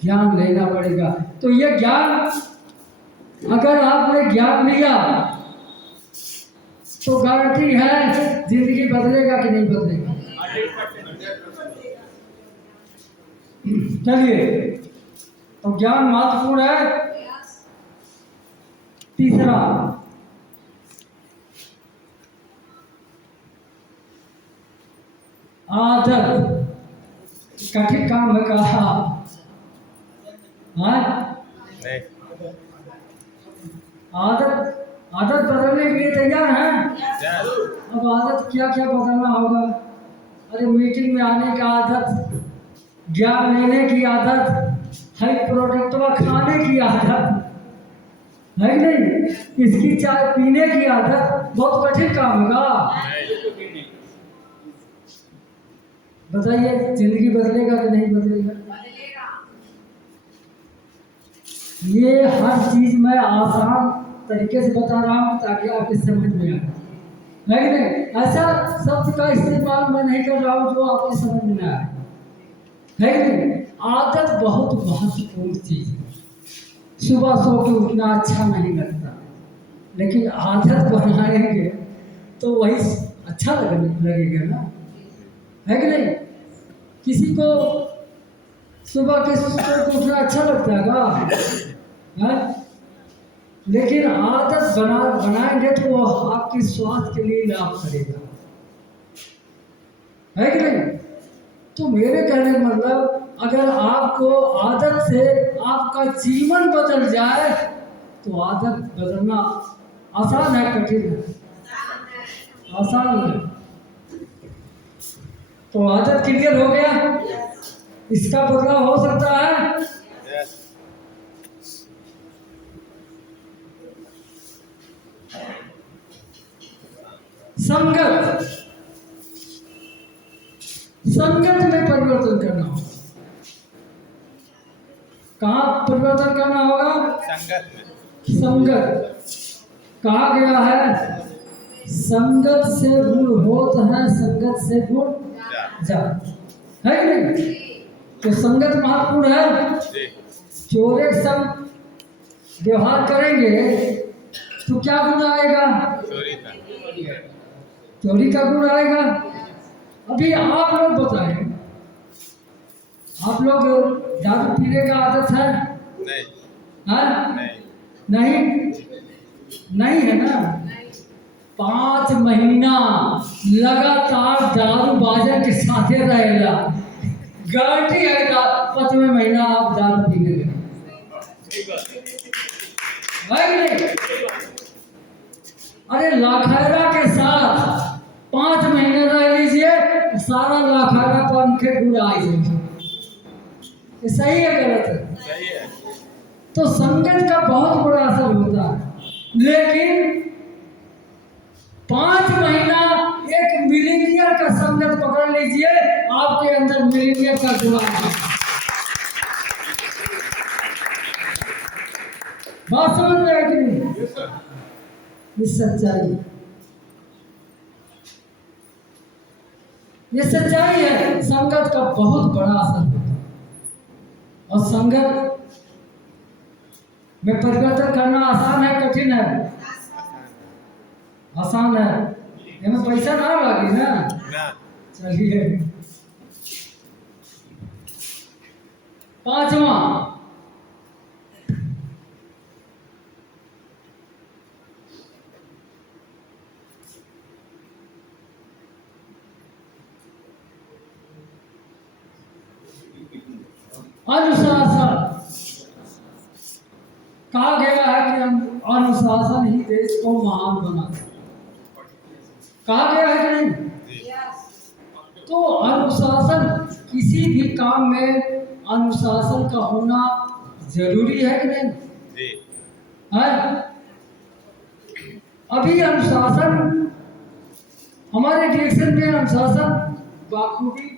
ज्ञान लेना पड़ेगा। तो ये ज्ञान, अगर आपने ज्ञान लिया तो गारंटी है जिंदगी बदलेगा कि नहीं बदलेगा। चलिए, तो ज्ञान महत्वपूर्ण है। तीसरा, आदत। कठिन काम है कहा। आदत आदत बदलने के लिए तैयार है। अब आदत क्या क्या बदलना होगा? अरे मीटिंग में आने की आदत, ज्ञान लेने की आदत, हाई प्रोडक्ट खाने की आदत है नहीं, इसकी चाय पीने की आदत। बहुत कठिन काम होगा। बताइए, जिंदगी बदलेगा कि नहीं बदलेगा? ये हर चीज मैं आसान तरीके से बता रहा हूँ ताकि आपके समझ में आए, है कि नहीं? ऐसा शब्द का इस्तेमाल मैं नहीं कर रहा हूँ जो आपके समझ में आए, है कि नहीं? आदत बहुत महत्वपूर्ण चीज है। सुबह सो के उठना अच्छा नहीं लगता, लेकिन आदत बनाएंगे तो वही अच्छा लगेगा ना, है कि नहीं? किसी को सुबह के उठना अच्छा लगता है, लेकिन आदत बनाएंगे तो वो आपके स्वास्थ्य के लिए लाभ करेगा, है कि नहीं? तो मेरे कहने का मतलब, अगर आपको आदत से आपका जीवन बदल जाए तो आदत बदलना आसान है कठिन है? आसान है। तो आदत क्लियर हो गया, इसका बदलाव हो सकता है। संगत, संगत में परिवर्तन करना होगा। कहाँ परिवर्तन करना होगा? संगत में। संगत कहा गया है, संगत से गुण होत है, संगत से गुण जा, है कि नहीं? तो संगत महत्वपूर्ण है। चोरे के संग व्यवहार करेंगे तो क्या गुण आएगा? चोरी का गुण आएगा। अभी आप लोग बताएं, आप लोग दारू पीने का आदत है? नहीं। हाँ? नहीं नहीं है ना? 5 महीना लगातार दारू बाजार के साथ रहेगा, गारंटी है 5वें महीना आप दारू पीने लगे, अरे लाखैरा के साथ 5 महीने रह लीजिए, सारा लाखैरा पंखे उड़ा जाएगा। ये सही है गलत है? सही है। तो संगत का बहुत बड़ा असर होता है, लेकिन 5 महीना एक मिलीनियर का संगत पकड़ लीजिए, आपके अंदर मिलीनियर का गुण है। बात समझ में आई कि नहीं? ये सच्चाई, ये सच्चाई है। संगत का बहुत बड़ा असर होता है, और संगत में परिवर्तन करना आसान है कठिन है? आसान है। इसमें पैसा ना लगे ना। चलिए, 5वां, अनुशासन। कहा गया है कि अनुशासन ही देश को महान बनाता है, कहा गया है कि नहीं? तो अनुशासन, किसी भी काम में अनुशासन का होना जरूरी है कि नहीं? है? अभी अनुशासन, हमारे डिरेक्शन में अनुशासन बाखूबी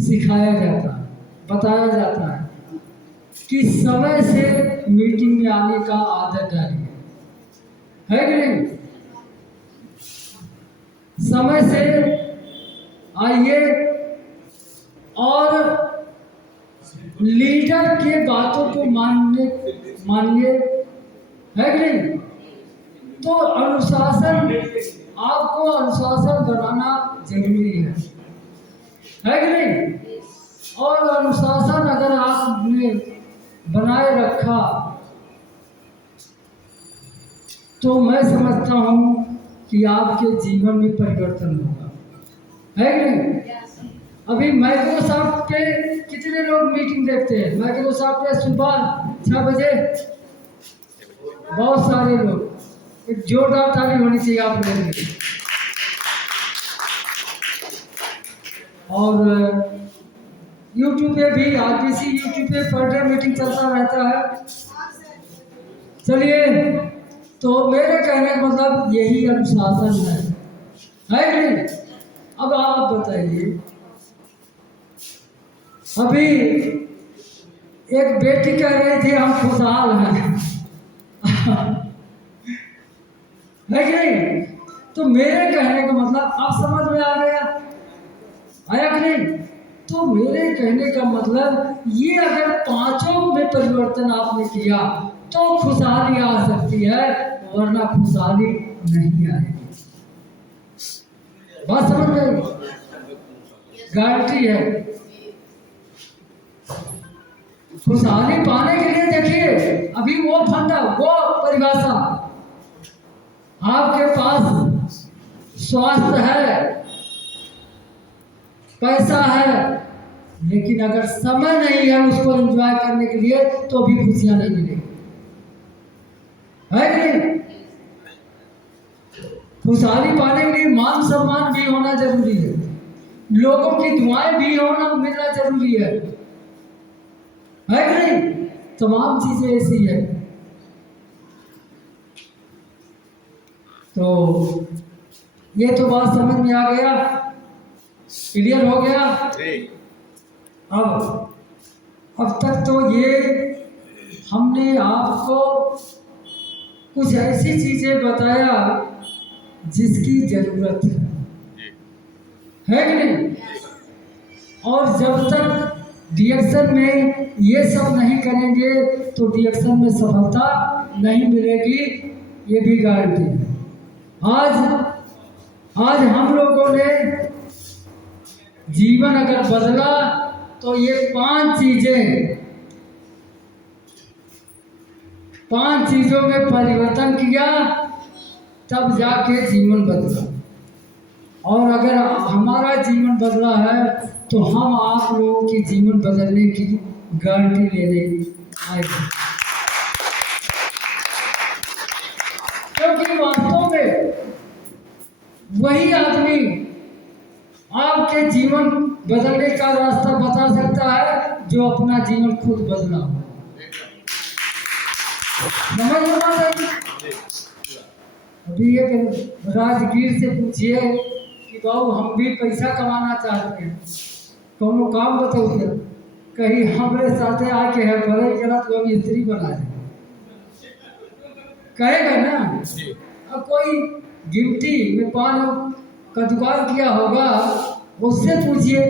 सिखाया जाता है, बताया जाता है कि समय से मीटिंग में आने का आदत डालिए, है कि नहीं? समय से आइए और लीडर के बातों को मानिए, है कि नहीं? तो अनुशासन, आपको अनुशासन बनाना जरूरी है कि नहीं? और अनुशासन अगर आपने बनाए रखा तो मैं समझता हूँ कि आपके जीवन में परिवर्तन होगा, है कि नहीं? अभी माइक्रोसॉफ्ट पे कितने लोग मीटिंग देखते हैं? माइक्रोसॉफ्ट पे सुबह 6 बजे बहुत सारे लोग, एक जोरदार ताली होनी चाहिए आप लोगों के लिए। और यूट्यूब पे भी आरबीसी यूट्यूब पे पर डे मीटिंग चलता रहता है। चलिए, तो मेरे कहने का मतलब यही अनुशासन है कि नहीं? अब आप बताइए, अभी एक बेटी कह रही थी हम खुशहाल हैं है कि नहीं? तो मेरे कहने का मतलब आप समझ में आ गया, आया कि नहीं? तो मेरे कहने का मतलब ये, अगर पांचों में परिवर्तन आपने किया तो खुशहाली आ सकती है, वरना खुशहाली नहीं आएगी। बात समझ में? गारंटी है। खुशहाली पाने के लिए देखिए, अभी वो फंडा, वो परिभाषा, आपके पास स्वास्थ्य है, पैसा है, लेकिन अगर समय नहीं है उसको एंजॉय करने के लिए तो भी खुशियां नहीं मिलेगी, है कि नहीं? खुशहाली पाने के लिए मान सम्मान भी होना जरूरी है, लोगों की दुआएं भी मिलना जरूरी है कि नहीं? तमाम चीजें ऐसी है। तो ये तो बात समझ में आ गया, क्लियर हो गया। अब तक तो ये हमने आपको कुछ ऐसी चीजें बताया जिसकी जरूरत है कि नहीं? और जब तक डिएक्शन में ये सब नहीं करेंगे तो डिएक्शन में सफलता नहीं मिलेगी, ये भी गारंटी है। आज हम लोगों ने जीवन अगर बदला तो ये 5 चीजों में परिवर्तन किया, तब जाके जीवन बदला। और अगर हमारा जीवन बदला है तो हम आप लोगों की जीवन बदलने की गारंटी लेने आएंगे, क्योंकि वास्तव में वही आदमी आपके जीवन बदलने का रास्ता बता सकता है जो अपना जीवन खुद बदला। समझ में आ रही? अभी एक राजगीर से पूछिए कि बाबू हम भी पैसा कमाना चाहते हैं, कौन काम बताओ, कहीं हमारे साथ आके है बड़े जरा तो हम स्त्री बना दे, कहेगा ना? अब कोई गिफ्टी में पान का दुकान किया होगा, उससे पूछिए,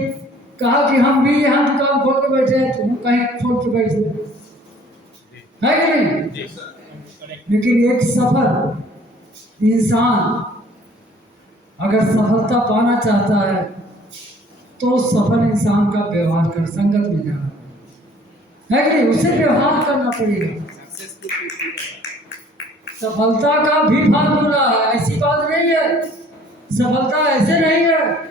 कहा कि हम भी यहाँ दुकान खोल के बैठे हैं, तुम कहीं खोल के बैठे है कि नहीं? लेकिन एक सफल इंसान अगर सफलता पाना चाहता है तो सफल इंसान का व्यवहार कर, संगत में जाना है कि नहीं? उसे व्यवहार करना पड़ेगा। सफलता का भी फार्मूला है, ऐसी बात नहीं है, सफलता ऐसे नहीं है।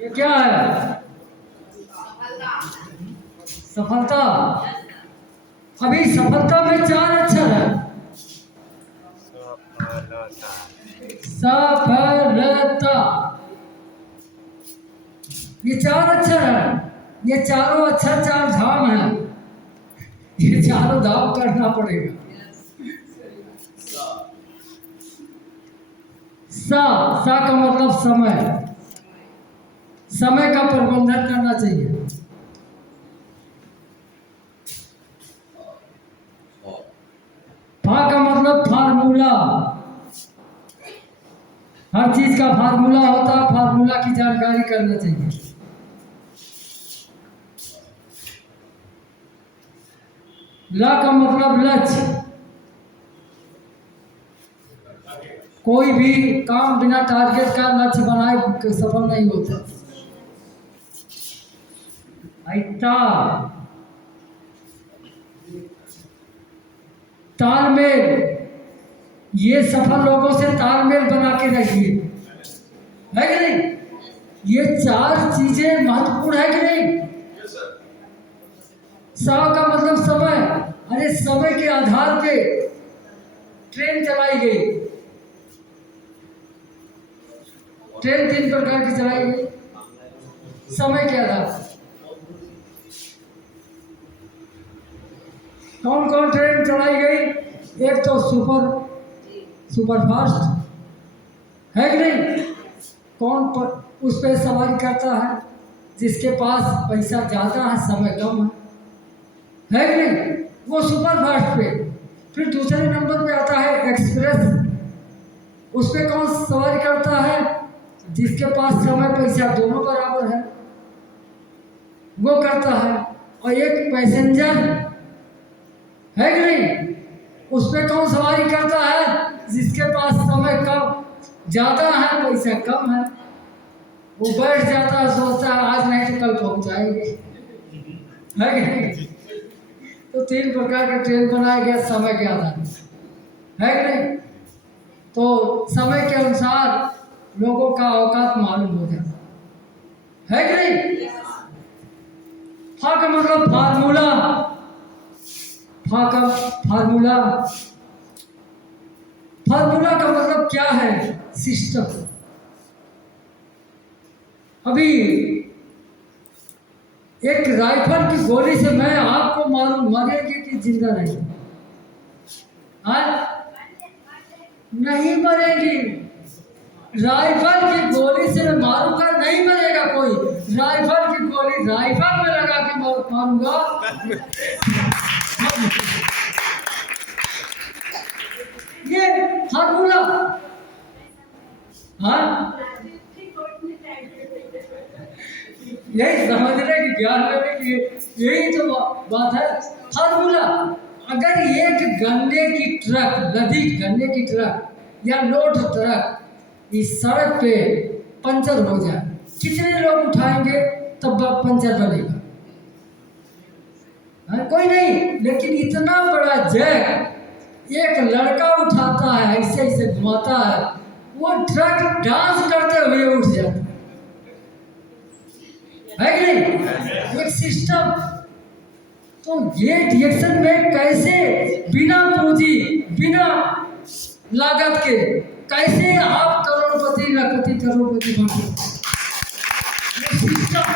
ये क्या है? सफलता। अभी सफलता में 4 अक्षर है। सफलता, ये 4 अक्षर है। ये चारों अक्षर 4 धाम है, ये चारों धाम करना पड़ेगा। सा सा का मतलब समय, समय का प्रबंधन करना चाहिए। फा का मतलब फार्मूला, हर चीज का फार्मूला होता है, फार्मूला की जानकारी करना चाहिए। ला का मतलब लक्ष्य, कोई भी काम बिना टारगेट का लक्ष्य बनाए सफल नहीं होता। ता तालमेल, ये सफल लोगों से तालमेल बना के रखिए, है कि नहीं? ये चार चीजें महत्वपूर्ण है कि नहीं? सा का मतलब समय, अरे समय के आधार पे ट्रेन चलाई गई। ट्रेन 3 प्रकार की चलाई गई समय के आधार पर। कौन कौन ट्रेन चलाई गई? एक तो सुपर फास्ट, है कि नहीं? कौन पर उस पर सवारी करता है? जिसके पास पैसा ज़्यादा है, समय कम है कि नहीं? वो सुपर फास्ट पे। फिर दूसरे नंबर पे आता है एक्सप्रेस, उस पर कौन सवारी करता है? जिसके पास समय पैसा दोनों बराबर है, वो करता है। और एक पैसेंजर, है कि नहीं? उस पर कौन सवारी करता है? जिसके पास समय कम ज़्यादा है, पैसा कम है। वो बैठ जाता है, सोचता है आज नहीं तो कल पहुंच जाएंगे, है कि नहीं? तो 3 प्रकार के ट्रेन बनाया गया समय के आधार पर, है कि नहीं? तो समय के अनुसार लोगों का औकात मालूम हो जाता है कि नहीं? फा का मतलब फार्मूला, फा का फार्मूला, फार्मूला का मतलब क्या है? सिस्टम। अभी एक राइफल की गोली से मैं आपको मालूम मरेगी कि जिंदा नहीं? नहीं मरेगी। राइफल की गोली से मैं मारूंगा, नहीं मरेगा कोई। राइफल की गोली राइफल में लगा के मारूंगा। ये फार्मूला, हाँ, यही समझने की, ज्ञान लेने की, यही तो बात है। फार्मूला, अगर एक गन्ने की ट्रक, लदी गन्ने की ट्रक या लोड ट्रक इस सड़क पे पंचर हो जाए, कितने लोग उठाएंगे तब पंचर बनेगा? कोई नहीं। लेकिन इतना बड़ा जैक एक लड़का उठाता है, ऐसे ऐसे घुमाता है, वो ट्रक डांस करते हुए उठ जाता है कि नहीं? एक सिस्टम। तो ये डिएक्शन में कैसे बिना पूंजी, बिना लागत के कैसे आप करोड़पति, लाखपति, करोड़पति बन सकते? सिस्टम,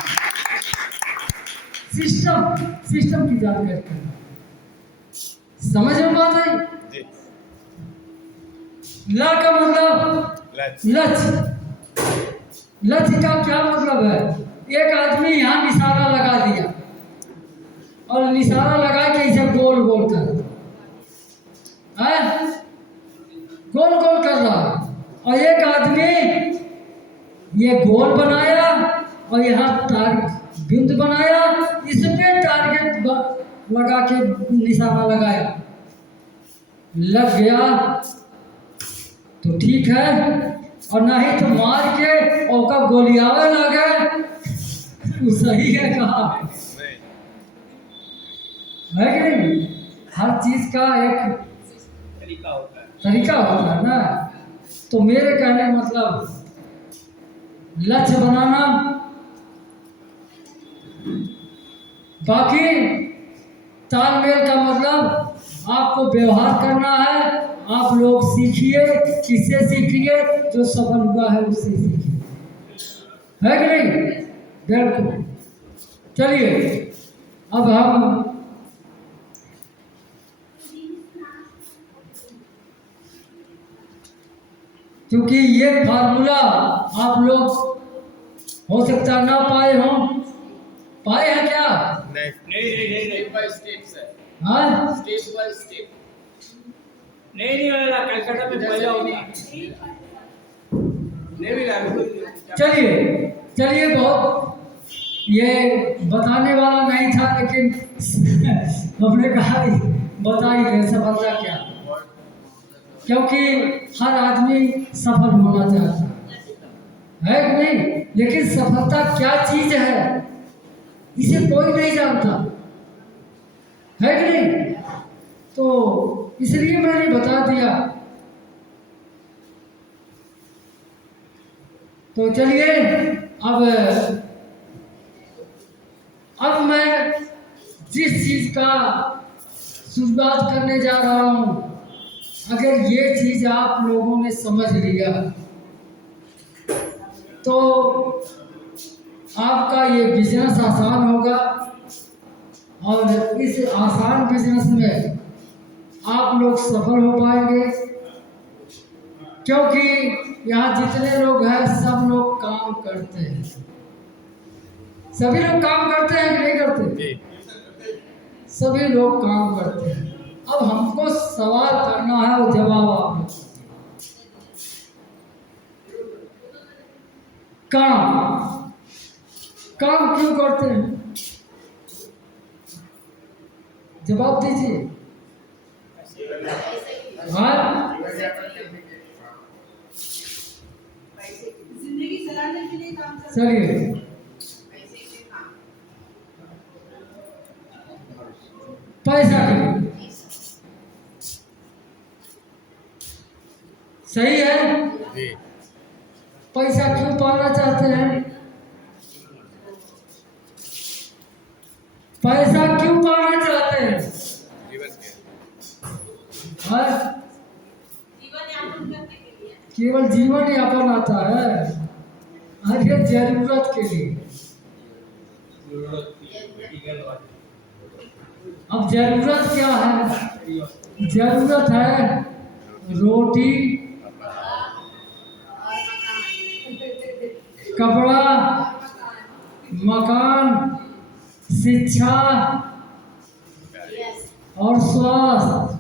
सिस्टम, सिस्टम की जानकारी करना। समझ में बात आई? ला का मतलब लक्ष्य। लक्ष्य का क्या मतलब है? एक आदमी यहाँ निशाना लगा दिया और निशाना लगा के इसे गोल गोल कर, गोल गोल कर रहा है। और एक आदमी ये गोल बनाया और यहाँ टारगेट बिंदु बनाया, इसमें टारगेट लगा के निशाना लगाया, लग गया तो ठीक है, और नहीं तो मार के औका गोलियावे लगे तो सही है। कहा है कि नहीं? हर चीज का एक तरीका होता है ना। तो मेरे कहने मतलब लक्ष्य बनाना, बाकी तालमेल का मतलब आपको व्यवहार करना है। आप लोग सीखिए, किससे सीखिए? जो सफल हुआ है उससे सीखिए, है कि नहीं? बिल्कुल। चलिए अब हम क्योंकि ये फार्मूला आप लोग हो सकता ना पाए हो। पाए हैं क्या? नहीं नहीं नहीं स्टेप बाय स्टेप सर। हाँ, स्टेप बाय स्टेप नहीं वाला कलकत्ता में पहला होता नहीं मिला। चलिए चलिए, बहुत ये बताने वाला नहीं था, लेकिन हमने कहा बता ही गए सफलता क्या, क्योंकि हर आदमी सफल होना चाहता है कि नहीं? लेकिन सफलता क्या चीज है इसे कोई नहीं जानता, है कि नहीं? तो इसलिए मैंने बता दिया। तो चलिए, अब मैं जिस चीज का शुरुआत करने जा रहा हूं, अगर ये चीज आप लोगों ने समझ लिया तो आपका ये बिजनेस आसान होगा, और इस आसान बिजनेस में आप लोग सफल हो पाएंगे, क्योंकि यहाँ जितने लोग हैं सब लोग काम करते हैं। सभी लोग काम करते हैं कि नहीं करते? सभी लोग काम करते हैं। अब हमको सवाल करना है और जवाब आप लोग। काम काम क्यों करते हैं? जवाब दीजिए। हाँ, जिंदगी चलाने के लिए काम करते चलिए, पैसा के लिए। सही है। पैसा क्यों पाना चाहते हैं? पैसा क्यों पाना चाहते हैं? हाँ? जीवन यापन करने के लिए। केवल जीवन यापन आता है? अरे जरूरत के लिए। अब जरूरत क्या है? जरूरत है रोटी, कपड़ा, मकान, शिक्षा और स्वास्थ्य।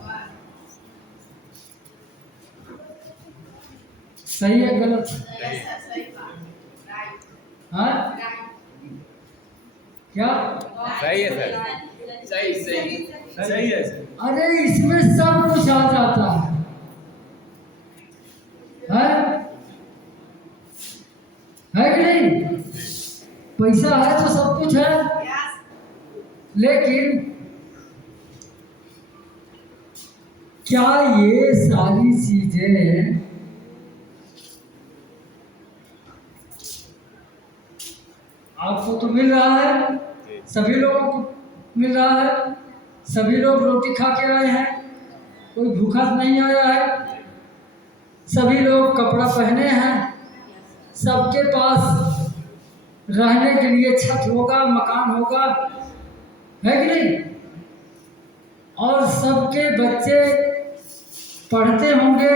सही है गलत? हाँ, क्या? सही है सर। सही सही सही है सर। अरे इसमें सब कुछ आ जाता है, है कि नहीं? पैसा है तो सब कुछ है, लेकिन क्या ये सारी चीजें आपको तो मिल रहा है, सभी लोगों को मिल रहा है, सभी लोग रोटी खा के आए हैं, कोई भूखा नहीं आया है, सभी लोग कपड़ा पहने हैं, सबके पास रहने के लिए छत होगा, मकान होगा, है कि नहीं? और सबके बच्चे पढ़ते होंगे,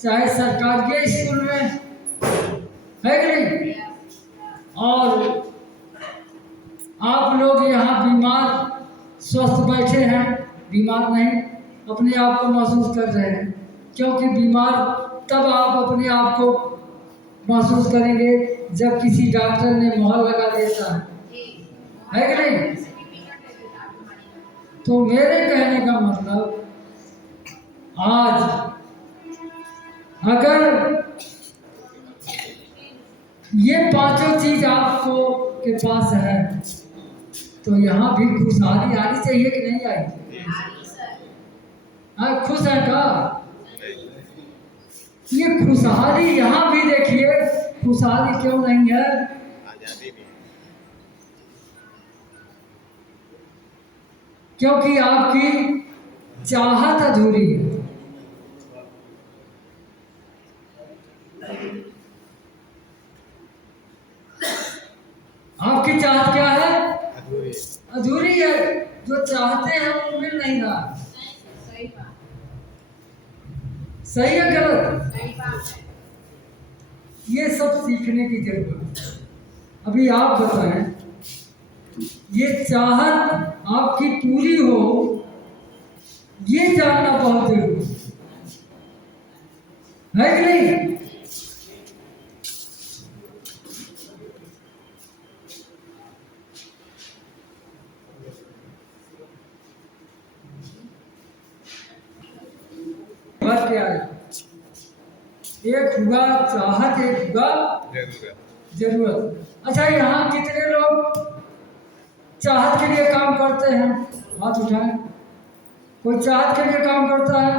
चाहे सरकारी स्कूल में, है कि नहीं? और आप लोग यहाँ बीमार स्वस्थ बैठे हैं, बीमार नहीं, अपने आप को महसूस कर रहे हैं, क्योंकि बीमार तब आप अपने आप को महसूस करेंगे जब किसी डॉक्टर ने मोहर लगा देता है कि नहीं? तो मेरे कहने का मतलब, आज अगर ये पांचों चीज आपको के पास है तो यहाँ भी खुशहाली आनी चाहिए कि नहीं आई? हाँ, खुश है का? ये खुशहाली यहाँ भी देखिए, खुशहाली क्यों नहीं है? क्योंकि आपकी चाहत अधूरी है। आपकी चाहत क्या है? अधूरी है। जो चाहते हैं वो मिल नहीं रहा। सही है गलत? ये सब सीखने की जरूरत है। अभी आप बताएं, ये चाहत आपकी पूरी हो, ये जानना बहुत जरूरी है कि नहीं? बात क्या है? एक हुआ चाहत, एक हुआ जरूरत। अच्छा, यहाँ कितने लोग चाहत के लिए काम करते हैं? हाथ उठाएं। कोई चाहत के लिए काम करता है?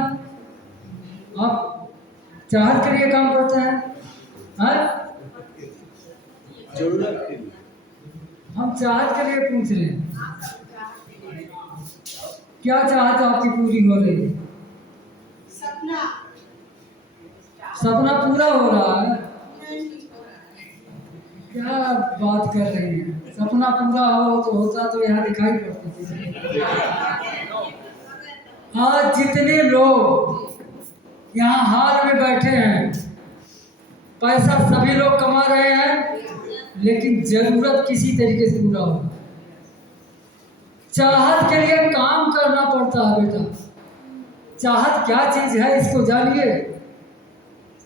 आप चाहत के लिए काम करते हैं? हाँ? जरूरत के लिए। हम चाहत के लिए पूछ रहे हैं, क्या चाहत आपकी पूरी हो रही है? सपना सपना पूरा हो रहा है? नहीं हो रहा है। क्या बात कर रही हैं? सपना पूरा हो तो होता तो यहाँ दिखाई पड़ती थी। आज जितने लोग यहाँ हाल में बैठे हैं, पैसा सभी लोग कमा रहे हैं, लेकिन जरूरत किसी तरीके से पूरा हो। चाहत के लिए काम करना पड़ता है बेटा। चाहत क्या चीज है, इसको जानिए।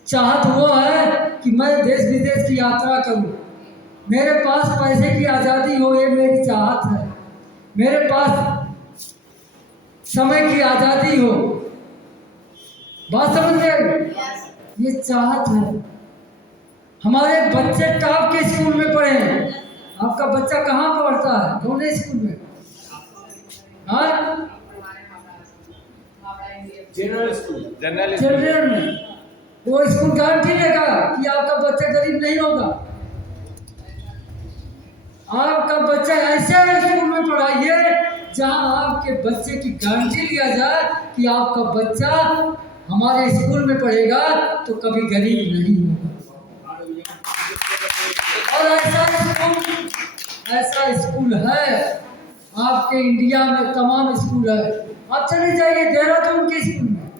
चाहत वो है कि मैं देश विदेश की यात्रा करूं, मेरे पास पैसे की आज़ादी हो, ये मेरी चाहत है। मेरे पास समय की आज़ादी हो। बात समझ गए? ये चाहत है। हमारे बच्चे टॉप के स्कूल में पढ़े हैं। आपका बच्चा कहाँ पढ़ता है? कौन से स्कूल में? हाँ, जनरल स्कूल। चिल्ड्रन में। वो स्कूल गारंटी देगा कि आपका बच्चा गरीब नहीं होगा। आपका बच्चा ऐसे स्कूल में पढ़ाइए जहां आपके बच्चे की गारंटी लिया जाए कि आपका बच्चा हमारे स्कूल में पढ़ेगा तो कभी गरीब नहीं होगा। और ऐसा स्कूल है आपके इंडिया में, तमाम स्कूल है। आप चले जाइए देहरादून के स्कूल में,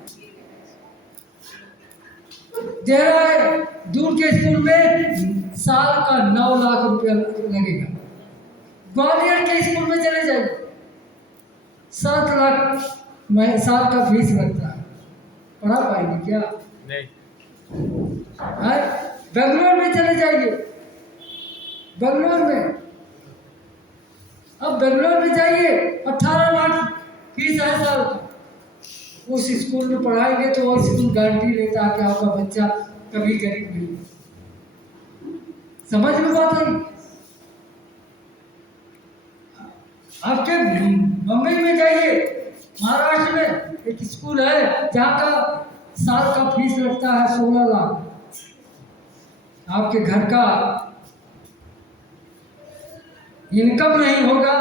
देहरादून के स्कूल में साल का 9 लाख रुपया लगेगा। ग्वालियर के स्कूल में चले जाइए, 7 लाख साल का फीस लगता है। पढ़ा पाएंगे क्या? नहीं। है? बेंगलोर में चले जाइए, बेंगलोर में, अब बेंगलोर में जाइए, 18 लाख फीस है साल का। उस स्कूल में पढ़ाएंगे तो वो स्कूल गारंटी लेता है कि आपका बच्चा कभी गरीब नहीं। समझ में बात आई? आपके बम्बई में जाइए, महाराष्ट्र में एक स्कूल है जहाँ का साल का फीस लगता है 16 लाख। आपके घर का इनकम नहीं होगा,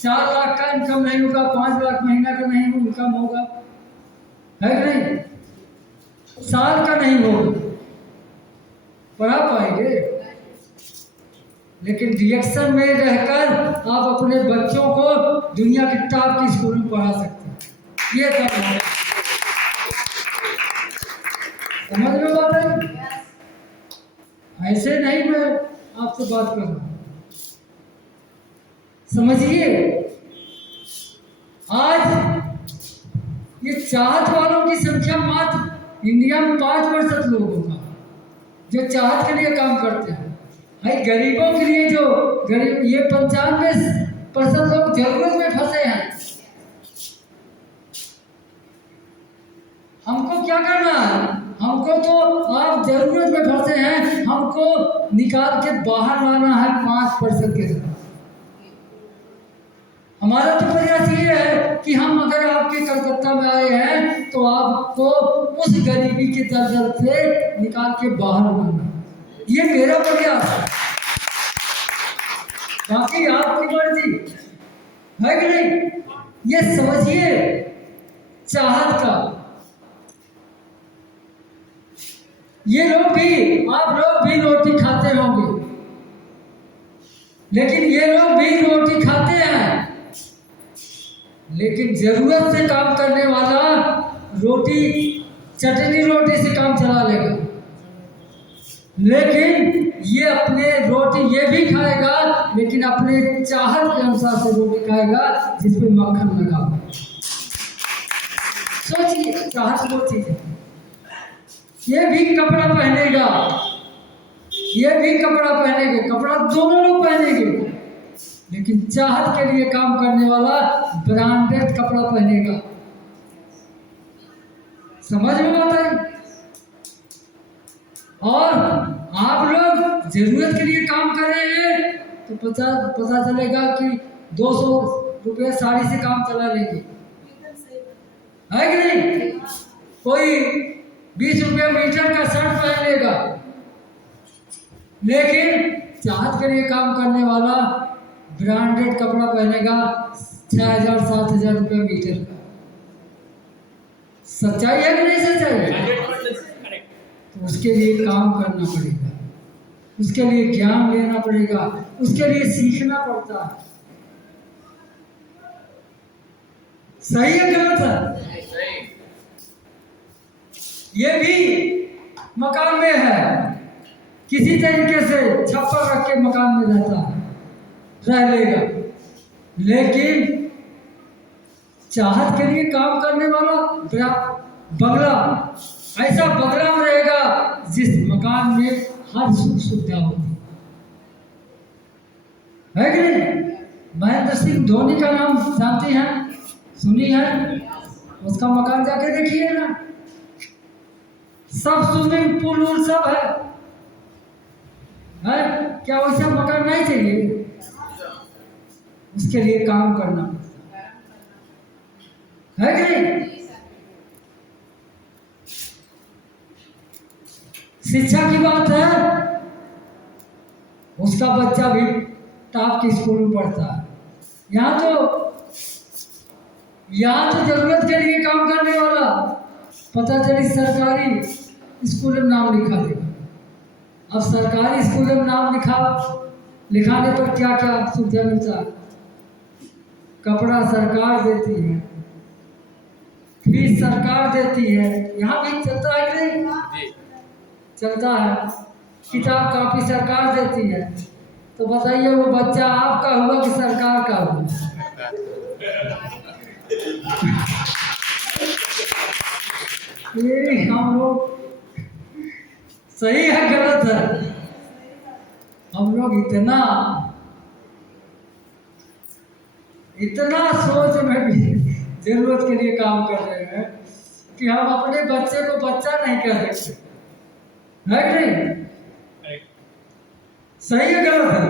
4 लाख का इनकम नहीं होगा, 5 लाख महीना का नहीं इनकम होगा, है कि नहीं? साल का नहीं होगा, पढ़ा पाएंगे? लेकिन रिएक्शन में रहकर आप अपने बच्चों को दुनिया के टॉप की स्कूल में पढ़ा सकते हैं। ये सब है। समझ में बात है? ऐसे नहीं मैं आपसे बात कर रहा हूं, समझिए। आज ये चाहत वालों की संख्या मात्र इंडिया में 5% लोगों का जो चाहत के लिए काम करते हैं। भाई गरीबों के लिए जो गरीब, ये 95% लोग जरूरत में फंसे हैं। हमको क्या करना है? हमको तो आप जरूरत में फंसे हैं, हमको निकाल के बाहर लाना है 5% के साथ। हमारा तो प्रयास ये है कि हम अगर आपके कलकत्ता में आए हैं तो आपको उस गरीबी के दलदल से निकाल के बाहर लाना, ये मेरा प्रयास है। बाकी आपकी मर्जी है कि नहीं, ये समझिए चाहत का। ये लोग भी, आप लोग भी रोटी खाते होंगे, लेकिन ये लोग भी रोटी खाते हैं, लेकिन जरूरत से काम करने वाला रोटी, चटनी रोटी से काम चला लेगा, लेकिन ये अपने रोटी ये भी खाएगा, लेकिन अपने चाहत के अनुसार से रोटी खाएगा जिसपे मक्खन लगा हो। सोचिए, चाहत वो चीज है। ये भी कपड़ा पहनेगा, ये भी कपड़ा पहनेंगे, कपड़ा दोनों लोग पहनेंगे, लेकिन चाहत के लिए काम करने वाला ब्रांडेड कपड़ा पहनेगा। समझ में आता है? और आप लोग जरूरत के लिए काम कर रहे हैं तो पता चलेगा कि 200 रुपये साड़ी से काम चला लेंगे, एकदम सही बात। है कि नहीं? कोई 20 रुपये मीटर का शर्ट पहन लेगा, लेकिन चाहत के लिए काम करने वाला ब्रांडेड कपड़ा पहनेगा 6,000-7,000 रुपये मीटर का। सच्चाई है कि नहीं सच्चाई है? 100% करेक्ट। तो उसके लिए काम करना पड़ेगा, उसके लिए ज्ञान लेना पड़ेगा, उसके लिए सीखना पड़ता है। सही है गलत है? ये भी मकान में है, किसी तरीके से छप्पर रख के मकान में रहता है, रह लेगा, लेकिन चाहत के लिए काम करने वाला बंगला, ऐसा बंगला में रहेगा जिस मकान में हर सुख सुविधा होती है कि नहीं? महेंद्र सिंह धोनी का नाम जानते हैं, सुनी है? उसका मकान जाके देखिए ना, सब स्विमिंग पूल वूल सब है? क्या वैसा मकान नहीं चाहिए? उसके लिए काम करना है कि नहीं? शिक्षा की बात है, उसका बच्चा भी टॉप के स्कूल में पढ़ता है। यहाँ तो जरूरत के लिए काम करने वाला पता चली सरकारी स्कूल में नाम लिखा देगा। अब सरकारी स्कूल में नाम लिखाने पर क्या क्या सुविधा मिलता है? कपड़ा सरकार देती है, फीस सरकार देती है, यहाँ भी चलता है कि नहीं? चलता है। किताब कापी सरकार देती है। तो बताइए वो बच्चा आपका हुआ कि सरकार का हुआ? ये हम लोग सही है गलत है? हम लोग इतना सोच में भी जरूरत के लिए काम कर रहे हैं कि हम अपने बच्चे को बच्चा नहीं कह सकते, है कि नहीं? सही है गलत है?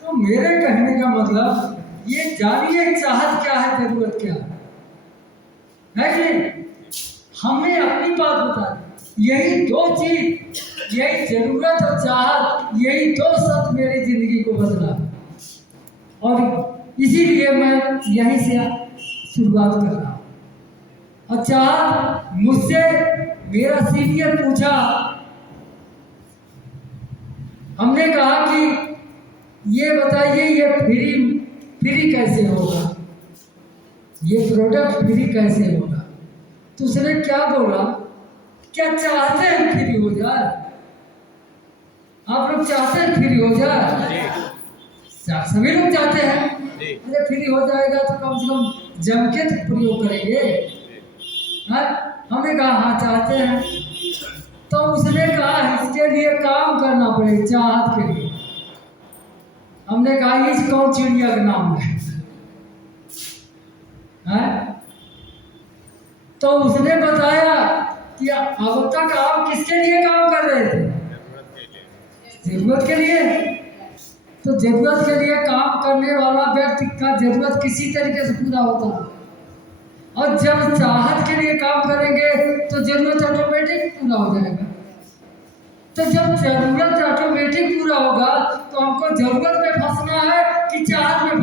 तो मेरे कहने का मतलब ये जानिए चाहत क्या है, जरूरत क्या है कि नहीं? हमें अपनी बात बता दी, यही दो चीज, यही जरूरत और चाहत, यही दो शब्द मेरी जिंदगी को बदला, और इसीलिए मैं यहीं से शुरुआत कर रहा हूँ। और चाहत मुझसे मेरा सीनियर पूछा, हमने कहा कि ये बताइए ये फ्री कैसे होगा, ये प्रोडक्ट फ्री कैसे होगा? तो उसने क्या बोला, क्या चाहते हैं फ्री हो जाए? आप लोग चाहते हैं फ्री हो जाए? सभी लोग चाहते हैं। अरे फ्री हो जाएगा तो कम से कम जम के तो प्रयोग करेंगे। हमने कहा हाँ चाहते हैं। तो उसने कहा इसके लिए काम करना पड़ेगा, चाहत के लिए। हमने कहा इस कौन चिड़िया का नाम है? तो उसने बताया कि अब तक आप किसके लिए काम कर रहे थे? जरूरत के लिए। तो जरूरत के लिए काम करने वाला व्यक्ति का जरूरत किसी तरीके से पूरा होता है, और जब चाहत के लिए काम करेंगे तो जरूरत ऑटोमेटिक पूरा हो जाएगा। तो जब जरूरत ऑटोमेटिक पूरा होगा तो हमको जरूरत में फंसना है कि चाहत में